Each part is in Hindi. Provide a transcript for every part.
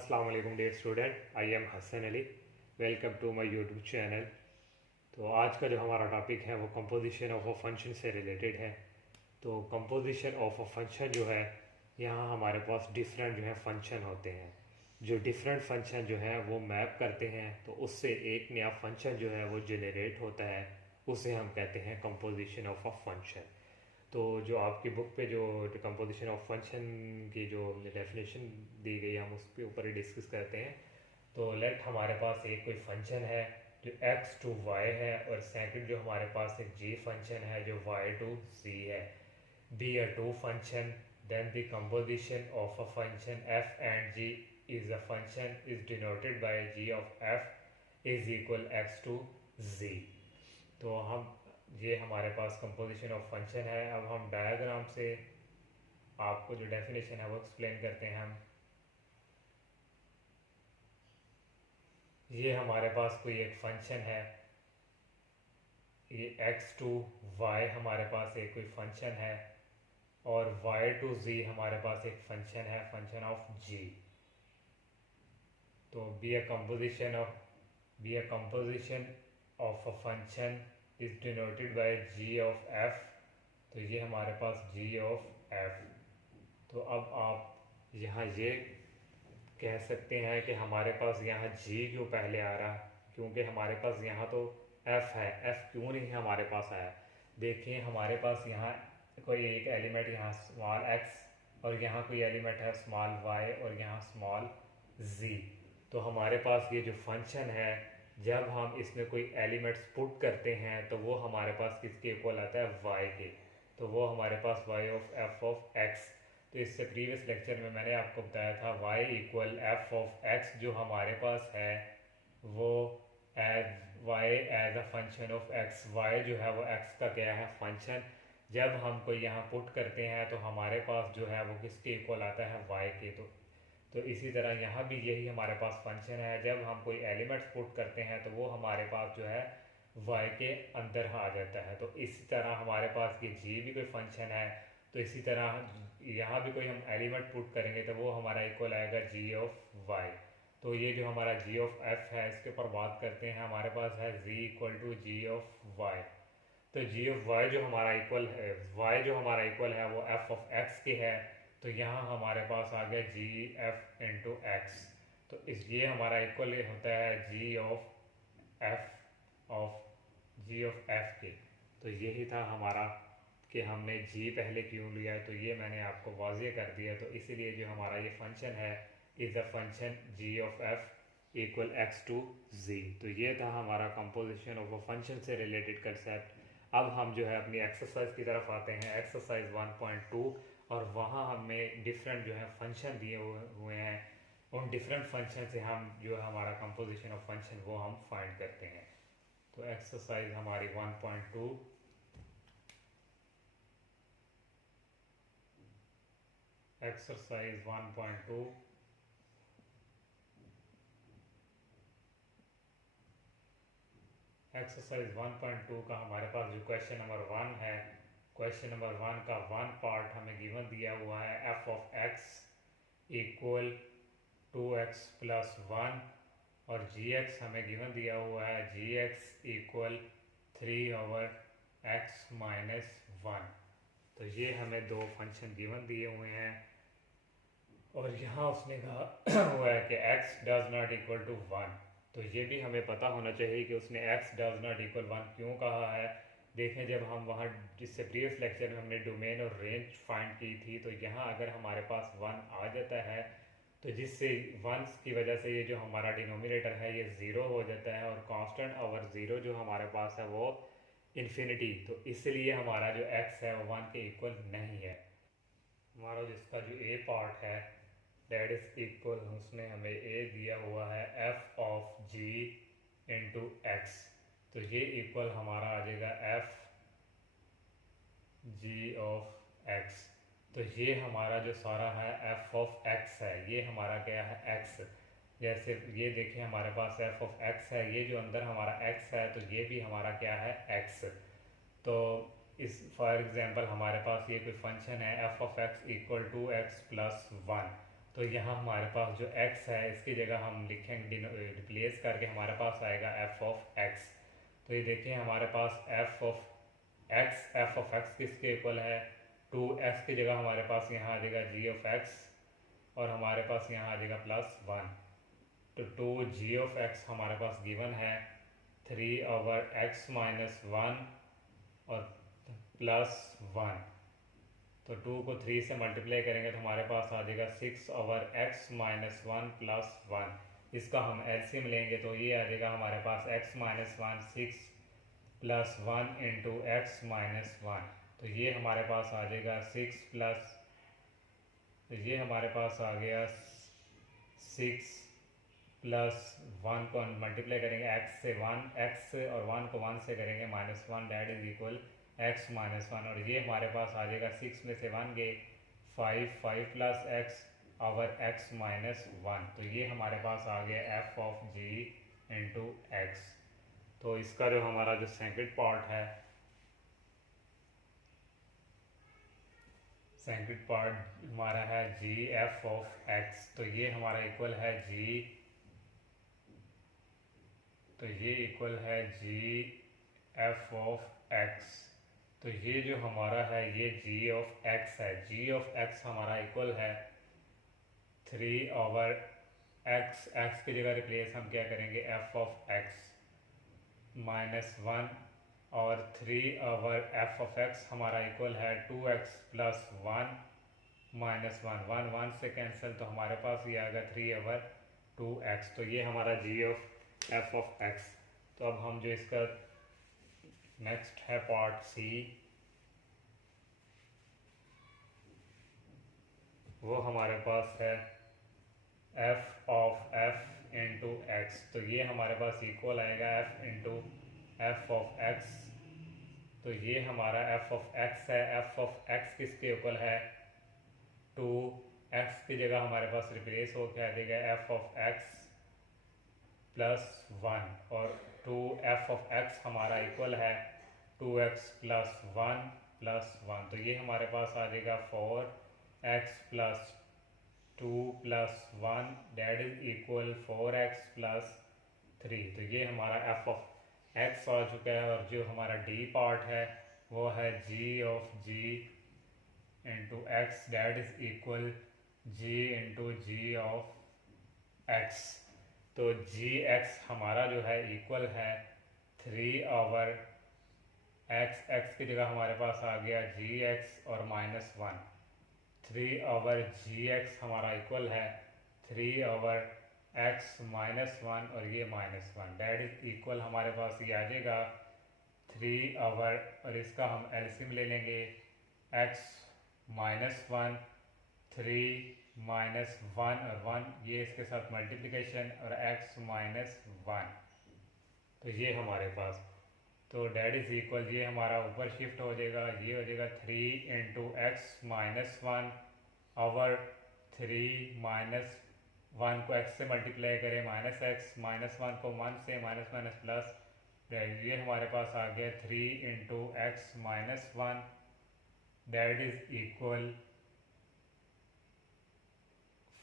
अस्सलाम वालेकुम dear student, I am Hasan Ali. Welcome to my YouTube channel. तो आज का जो हमारा टॉपिक है वो कंपोजिशन ऑफ अ फंक्शन से रिलेटेड है। तो कंपोजिशन ऑफ अ फंक्शन जो है, यहाँ हमारे पास डिफरेंट जो है फंक्शन होते हैं। जो डिफरेंट फंक्शन जो है वो मैप करते हैं, तो उससे एक नया फंक्शन जो है वो जनरेट होता है। उसे हम कहते हैं कंपोजिशन ऑफ अ फंक्शन। तो जो आपकी बुक पे जो कंपोजिशन ऑफ फंक्शन की जो डेफिनेशन दी गई है, हम उसके ऊपर ही डिस्कस करते हैं। तो लेट हमारे पास एक कोई फंक्शन है जो x टू y है, और सेकंड जो हमारे पास एक g फंक्शन है जो y टू z है। Be a to function, then the composition of a function f and g is a function is denoted by g of f is equal x to z। तो हम ये हमारे पास कंपोजिशन ऑफ फंक्शन है। अब हम डायग्राम से आपको जो डेफिनेशन है वो एक्सप्लेन करते हैं। हम ये हमारे पास कोई एक फंक्शन है, ये x टू y हमारे पास एक कोई फंक्शन है, और y टू z हमारे पास एक फंक्शन है, फंक्शन ऑफ g। तो be a composition of a function is denoted by g of f। तो ये हमारे पास g ऑफ f। तो अब आप यहाँ ये कह सकते हैं कि हमारे पास यहाँ g क्यों पहले आ रहा, क्योंकि हमारे पास यहाँ तो f है। f क्यों नहीं हमारे पास आया? देखिए हमारे पास यहाँ कोई एक एलिमेंट यहाँ स्मॉल x, और यहाँ कोई एलिमेंट है स्मॉल y, और यहाँ स्मॉल z। तो हमारे पास ये जो फंक्शन है, जब हम इसमें कोई एलिमेंट्स पुट करते हैं तो वो हमारे पास किसके इक्वल आता है? y के। तो वो हमारे पास y of f of x। तो इससे प्रीवियस लेक्चर में मैंने आपको बताया था y equal f of x जो हमारे पास है वो as y as a function of x। y जो है वो x का क्या है? फंक्शन। जब हम कोई यहाँ पुट करते हैं तो हमारे पास जो है वो किसके इक्वल आता है? y के। तो इसी तरह यहाँ भी यही हमारे पास फंक्शन है। जब हम कोई एलिमेंट्स पुट करते हैं तो वो हमारे पास जो है y के अंदर आ जाता है। तो इसी तरह हमारे पास ये g भी कोई फंक्शन है। तो इसी तरह यहाँ भी कोई हम एलिमेंट पुट करेंगे तो वो हमारा इक्वल आएगा g ऑफ y। तो ये जो हमारा g ऑफ f है, इसके ऊपर बात करते हैं। हमारे पास है z equal to g of y। तो g ऑफ y जो हमारा इक्वल है, y जो हमारा इक्वल है वो f ऑफ x के है। तो यहाँ हमारे पास आ गया जी एफ इंटू एक्स। तो इस ये हमारा इक्वल होता है जी ऑफ एफ के। तो यही था हमारा कि हमने जी पहले क्यों लिया है, तो ये मैंने आपको वाज़ेह कर दिया। तो इसीलिए जो हमारा ये फंक्शन है is a function G of F equal X to G. तो ये था हमारा कंपोजिशन ऑफ अ फंक्शन से रिलेटेड कंसेप्ट। अब हम जो है अपनी एक्सरसाइज की तरफ आते हैं, एक्सरसाइज 1.2। और वहाँ हमें डिफरेंट जो है फंक्शन दिए हुए हैं। उन डिफरेंट फंक्शन से हम जो है हमारा कंपोजिशन ऑफ फंक्शन वो हम फाइंड करते हैं। तो एक्सरसाइज हमारी 1.2, एक्सरसाइज 1.2। एक्सरसाइज 1.2 का हमारे पास जो क्वेश्चन नंबर 1 है, क्वेश्चन नंबर 1 का 1 पार्ट हमें गिवन दिया हुआ है F of X equal 2x plus 1, और जी एक्स हमें गिवन दिया हुआ है G X equal 3 over X minus 1। तो ये हमें दो फंक्शन गिवन दिए हुए हैं, और यहाँ उसने कहा हुआ है कि x does not equal to 1। तो ये भी हमें पता होना चाहिए कि उसने x डज नॉट इक्वल 1 क्यों कहा है। देखें जब हम वहाँ जिससे प्रीवियस लेक्चर में हमने डोमेन और रेंज फाइंड की थी, तो यहाँ अगर हमारे पास 1 आ जाता है तो जिससे 1 की वजह से ये जो हमारा डिनोमिनेटर है ये 0 हो जाता है, और कांस्टेंट ओवर 0 जो हमारे पास है वो इन्फिनिटी। तो इसलिए हमारा जो x है वो 1 के इक्वल नहीं है। हमारा जिसका जो a पार्ट है डेट इज इक्वल, उसने हमें a दिया हुआ है f of g into X. तो ये इक्वल हमारा आ जाएगा f g ऑफ x। तो ये हमारा जो सारा है f ऑफ x है, ये हमारा क्या है? x। जैसे ये देखिए हमारे पास f ऑफ x है, ये जो अंदर हमारा x है तो ये भी हमारा क्या है? x। तो इस फॉर एग्जांपल हमारे पास ये कोई फंक्शन है f of x equal to x plus 1, तो यहाँ हमारे पास जो x है इसकी जगह हम लिखेंगे रिप्लेस करके हमारे पास आएगा f ऑफ x। तो ये देखिए हमारे पास f ऑफ x किसके इक्वल है, 2x की जगह हमारे पास यहाँ आ जाएगा g ऑफ x और हमारे पास यहाँ आ जाएगा +1। तो 2g ऑफ x हमारे पास गिवन है 3/x-1 और +1। तो 2 को 3 से मल्टीप्लाई करेंगे तो हमारे पास आ जाएगा 6/x-1 +1। इसका हम एलसीएम लेंगे तो ये आ जाएगा हमारे पास x-1 6 +1 इंटू x-1। तो ये हमारे पास आ जाएगा 6 प्लस, तो ये हमारे पास आ गया 6 +1 को मल्टीप्लाई करेंगे x से 1, x और 1 को 1 से करेंगे -1, डैट इज इक्वल x-1। और ये हमारे पास आ जाएगा 6 में से 1 गए 5 प्लस x और x-1। तो ये हमारे पास आ गया f of g into x। तो इसका जो हमारा जो सेकंड पार्ट है, सेकंड पार्ट हमारा है g f ऑफ x। तो ये हमारा इक्वल है g, तो ये इक्वल है g f ऑफ x। तो ये जो हमारा है ये g ऑफ x है। g ऑफ x हमारा इक्वल है 3/x, x की जगह रिप्लेस हम क्या करेंगे f ऑफ x -1 और 3/f ऑफ x हमारा इक्वल है 2x + 1 -1, 1 से कैंसिल तो हमारे पास ये आएगा 3/2x। तो ये हमारा g of f of x। तो अब हम जो इसका नेक्स्ट है पार्ट सी, वो हमारे पास है f of f into X. तो ये हमारे पास इक्वल आएगा f into f of x। तो ये हमारा f ऑफ x है। f ऑफ x किसके इक्वल है, 2x की जगह हमारे पास रिप्लेस हो के आ जाएगा f ऑफ x +1 और 2f ऑफ x हमारा इक्वल है 2x + 1 + 1। तो ये हमारे पास आ जाएगा 4x + 2 + 1 that is equal 4x + 3। तो ये हमारा f ऑफ x आ चुका है। और जो हमारा d पार्ट है वो है g of g into x that is equal g into g of x। तो जी एक्स हमारा जो है इक्वल है 3/x, x की जगह हमारे पास आ गया जी एक्स और -1। 3/gx हमारा इक्वल है 3/x -1 और ये -1 डेट इज इक्वल हमारे पास ये आ जाएगा 3/, और इसका हम एलसीएम ले लेंगे x -1, 3 -1 और 1, ये इसके साथ मल्टीप्लिकेशन और x -1। तो ये हमारे पास, तो डेट इज इक्वल ये हमारा ऊपर शिफ्ट हो जाएगा, ये हो जाएगा 3 इंटू एक्स -1 और 3 -1 को x से मल्टीप्लाई करें -x, -1 को 1 से माइनस प्लस, ये हमारे पास आ गया 3 into x -1 that is equal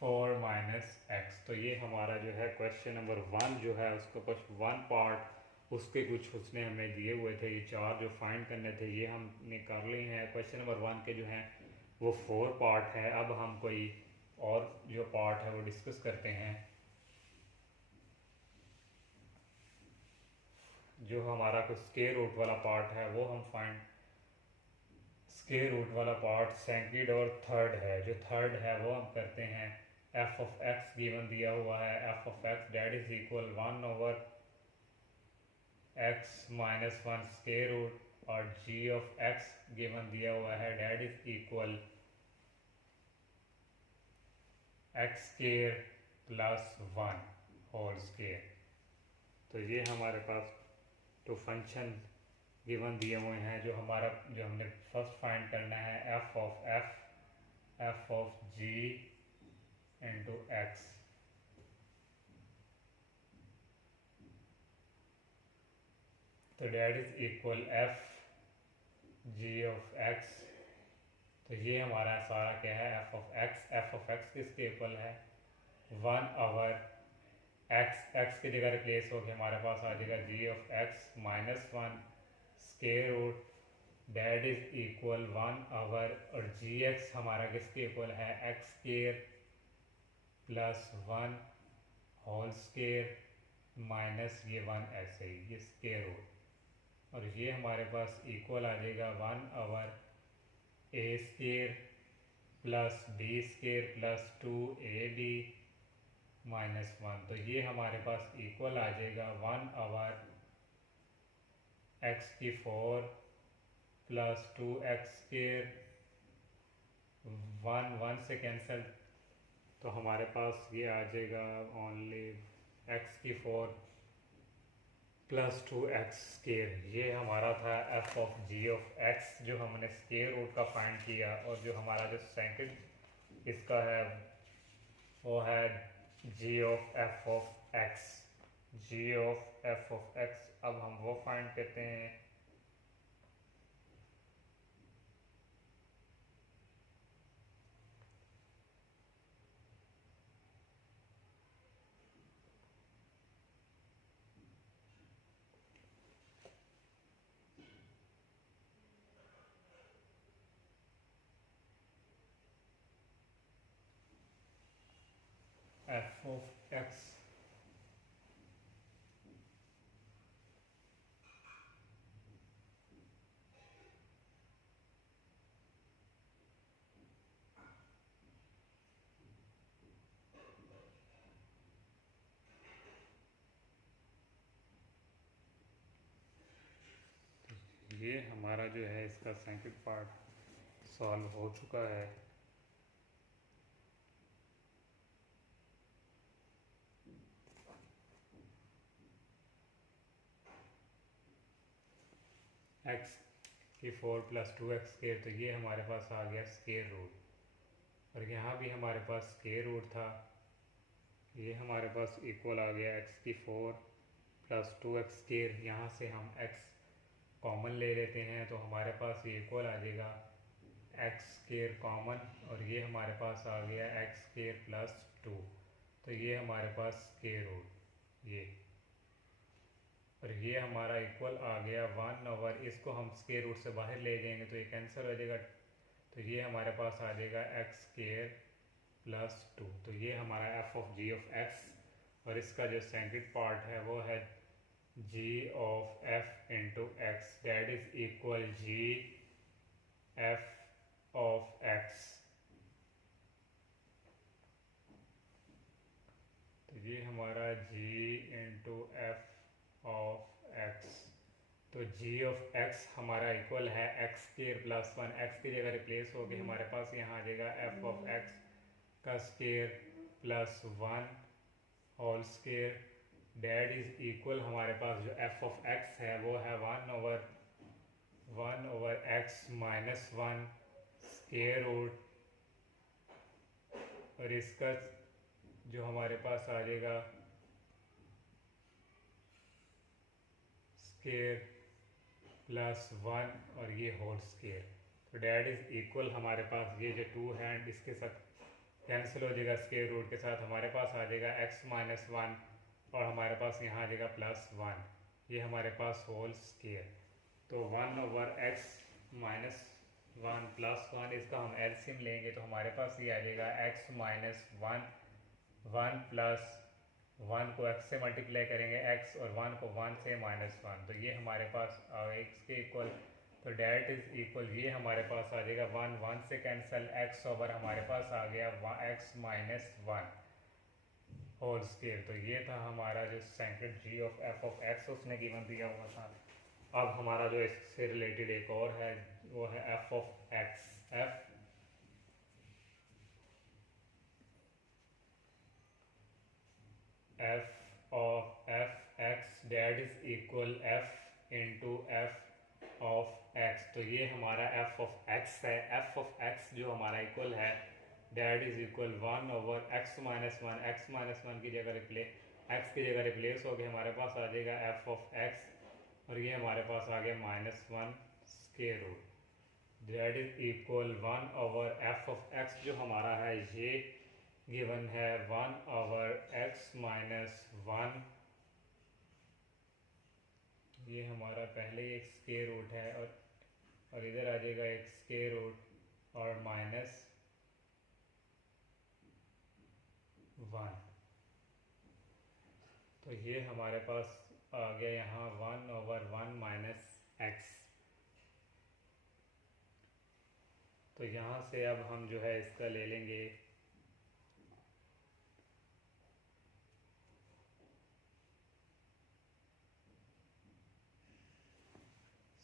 4 -x। तो ये हमारा जो है क्वेश्चन नंबर 1 जो है उसका कुछ 1 पार्ट उसके कुछ उसने हमें दिए हुए थे, ये 4 जो फाइंड करने थे ये हमने कर लिए हैं। क्वेश्चन नंबर 1 के जो हैं वो 4 पार्ट है। अब हम कोई और जो पार्ट है वो डिस्कस करते हैं। जो हमारा कुछ स्क्वायर रूट वाला पार्ट है वो हम फाइंड, स्क्वायर रूट वाला पार्ट सेकंड और थर्ड है। जो थर्ड है वो हम करते हैं f ऑफ x गिवन दिया हुआ है, f of x that is equal 1/x -1 square root और g ऑफ x गिवन दिया हुआ है that is equal x square + 1 whole square. तो ये हमारे पास तो फंक्शन गिवन दिए हुए हैं। जो हमने फर्स्ट फाइंड करना है f of g into X. तो that is equal f g of x तो ये हमारा सारा क्या है एफ ऑफ एक्स किसके इक्वल है 1/, एक्स की जगह रिप्लेस हो गया हमारे पास आ जाएगा G of X -1 square root that is equal 1/, और जी एक्स हमारा किसके इक्वल है X square +1 whole square minus ये 1 ऐसे ही ये स्केयर रूट, और ये हमारे पास इक्वल आ जाएगा 1/, A square plus B square plus 2ab -1, तो ये हमारे पास इक्वल आ जाएगा 1/, x⁴ प्लस 2x स्केयर 1 से कैंसिल, तो हमारे पास ये आ जाएगा only x⁴ plus 2x square. ये हमारा था f of g of x जो हमने स्केयर रूट का फाइंड किया, और जो हमारा जो सेकंड इसका है वो है g of f of x, g of f of x। अब हम वो फाइंड करते हैं f ऑफ x ये हमारा जो है इसका सेकंड पार्ट सॉल्व हो चुका है। x⁴ प्लस 2x स्केयर, तो ये हमारे पास आ गया स्केयर रूट, और यहाँ भी हमारे पास स्केयर रूट था, ये हमारे पास इक्वल आ गया x⁴ प्लस 2x स्केयर। यहाँ से हम x कॉमन ले लेते हैं तो हमारे पास ये इक्वल आ जाएगा एक्स स्केयर कॉमन, और ये हमारे पास आ गया एक्स स्केयर प्लस 2, तो ये हमारे पास स्केयर रूट ये, और ये हमारा इक्वल आ गया 1/, इसको हम स्केयर रूट से बाहर ले जाएंगे तो ये कैंसिल हो जाएगा, तो ये हमारे पास आ जाएगा एक्स स्केयर प्लस 2, तो ये हमारा F of G of X, और इसका जो सेकंड पार्ट है वो है G of F into X that is equal G F of x. तो ये हमारा g into F of x, तो g ऑफ x हमारा इक्वल है एक्स स्केयर प्लस 1, एक्स की जगह रिप्लेस हो गई हमारे पास यहाँ आ जाएगा f ऑफ x का square plus 1 whole square that is equal हमारे पास जो f ऑफ x है वो है 1/, x माइनस 1 स्केयर रूट, और इसका जो हमारे पास आ जाएगा स्केयर प्लस 1 और ये होल स्केयर, तो डेट इज इक्वल हमारे पास ये जो 2 हैंड इसके साथ कैंसिल हो जाएगा, स्केयर रूट के साथ हमारे पास आ जाएगा x माइनस 1 और हमारे पास यहाँ आ जाएगा प्लस 1, ये हमारे पास होल स्केयर, तो 1/x माइनस 1 प्लस 1 इसका हम एलसीएम लेंगे तो हमारे पास ये आ जाएगा x माइनस 1 प्लस 1 को x से मल्टीप्लाई करेंगे x और 1 को 1 से -1, तो ये हमारे पास x के इक्वल, तो डेट इज इक्वल ये हमारे पास आ जाएगा 1 से कैंसिल, x ओवर हमारे पास आ गया x माइनस 1 होल स्केयर, तो ये था हमारा जो second g of f of x उसने गिवन दिया हुआ था। अब हमारा जो इससे रिलेटेड एक और है वो है F of x, f of f x that is equal f into F of x, तो ये हमारा एफ ऑफ एक्स है, एफ ऑफ एक्स जो हमारा इक्वल है that is equal 1/x minus 1, x minus 1 की जगह एक्स की जगह रिप्लेस हो गया हमारे पास आ जाएगा एफ ऑफ एक्स, और ये हमारे पास आ गया -1 square root that is equal 1/f(x) जो हमारा है ये गिवन है 1/x-1। ये हमारा पहले ही एक स्क्वायर रूट है और इधर आ जाएगा एक स्क्वायर रूट और -1। तो ये हमारे पास आ गया यहाँ 1/1 - x। तो यहाँ से अब हम जो है इसका ले लेंगे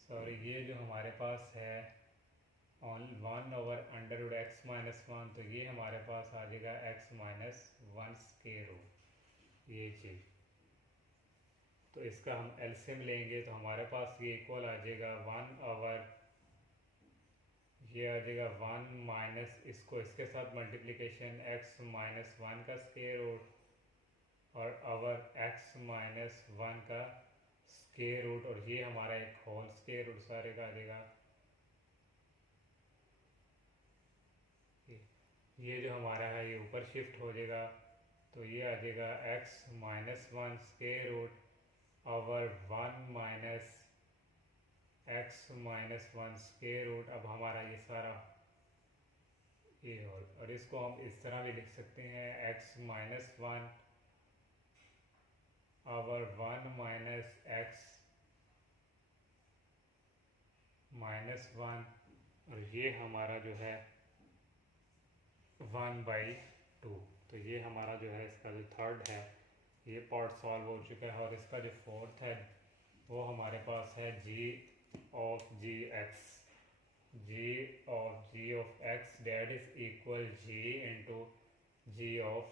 सॉरी, ये जो हमारे पास है 1/√x-1, तो ये हमारे पास आ जाएगा x-1 स्क्वायर रूट ये चीज़। तो इसका हम एलसीएम लेंगे तो हमारे पास ये इक्वल आ जाएगा 1/, ये आ जाएगा 1 माइनस इसको इसके साथ मल्टीप्लिकेशन x-1 का स्क्वायर रूट और अवर x-1 का स्क्वायर रूट और ये हमारा एक होल स्क्वायर रूट सारे का आ जाएगा। ये जो हमारा है ये ऊपर शिफ्ट हो जाएगा तो ये आ जाएगा x-1 square root over 1 minus x-1 square root. अब हमारा ये सारा ये और इसको हम इस तरह भी लिख सकते हैं x-1 ओवर 1 माइनस x-1 और ये हमारा जो है 1/2। तो ये हमारा जो है इसका जो थर्ड है ये पार्ट सॉल्व हो चुका है और इसका जो फोर्थ है वो हमारे पास है g of x that is equal g into g of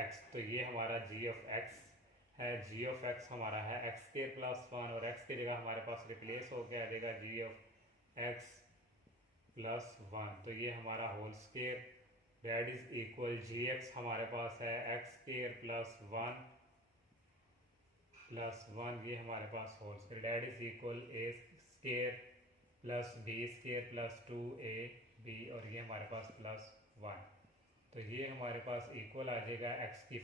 x। तो ये हमारा g of x है, g of x हमारा है x² + 1 और x की जगह हमारे पास रिप्लेस हो के आ जाएगा g of x + 1। तो ये हमारा whole square that is equal gx हमारे पास है x² + 1 ये हमारे पास whole square that is equal a² + b² + 2ab और ये हमारे पास +1। तो ये हमारे पास इक्वल आ जाएगा x⁴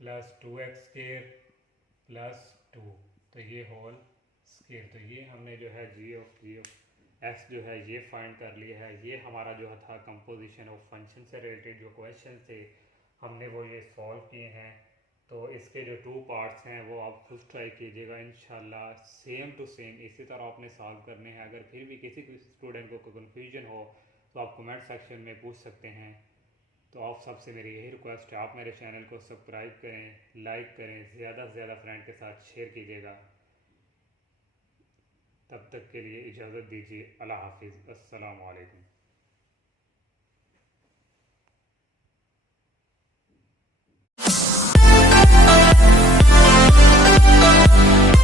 + 2x² + 2। तो ये होल स्क्वायर। तो ये हमने जो है g of x जो है ये फाइंड कर लिया है। ये हमारा जो था कंपोजिशन ऑफ फंक्शन से रिलेटेड जो क्वेश्चन थे हमने वो ये सॉल्व किए हैं। तो इसके जो 2 पार्ट्स हैं वो आप खुद ट्राई कीजिएगा इंशाल्लाह सेम टू सेम इसी तरह आपने सॉल्व करने हैं। अगर फिर भी किसी स्टूडेंट को कोई कन्फ्यूजन हो तो आप कमेंट सेक्शन में पूछ सकते हैं। तो आप सबसे मेरी यही रिक्वेस्ट है आप मेरे चैनल को सब्सक्राइब करें, लाइक करें, ज़्यादा से ज़्यादा फ्रेंड के साथ शेयर कीजिएगा। तब तक के लिए इजाज़त दीजिए। अल्लाह हाफिज़। अस्सलाम वालेकुम।